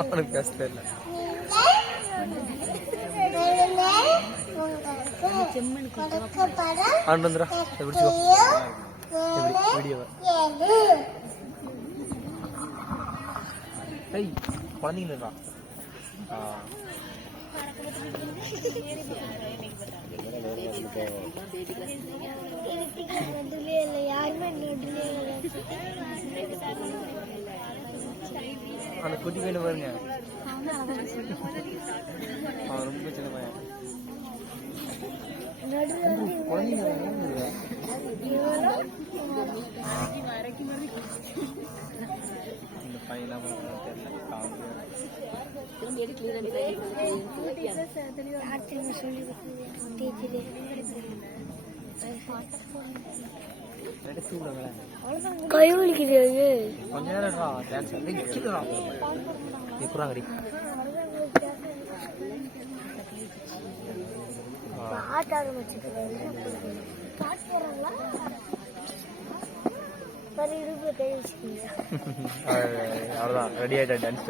அவனுக்கு பேச தெரியல. ஆண்டுந்துரா பிடிச்சிக்கோ வீடியோவை. ஏய் குழந்தைங்களா அந்த குட்டி பையனை பாருங்க, அவன் ரொம்ப சின்ன பையன். இந்த பையனா கை வலிக்குது. கொஞ்ச நேரம் டான்ஸ் எப்படாங்கடி அவ்வளோதான் ரெடி ஆகிட்டா டான்ஸ்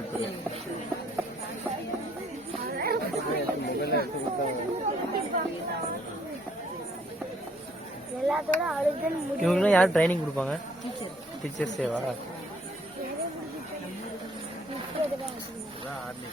இவங்களாம் யார் ட்ரைனிங் கொடுப்பாங்க? டீச்சர்ஸேவா? ஆர்மி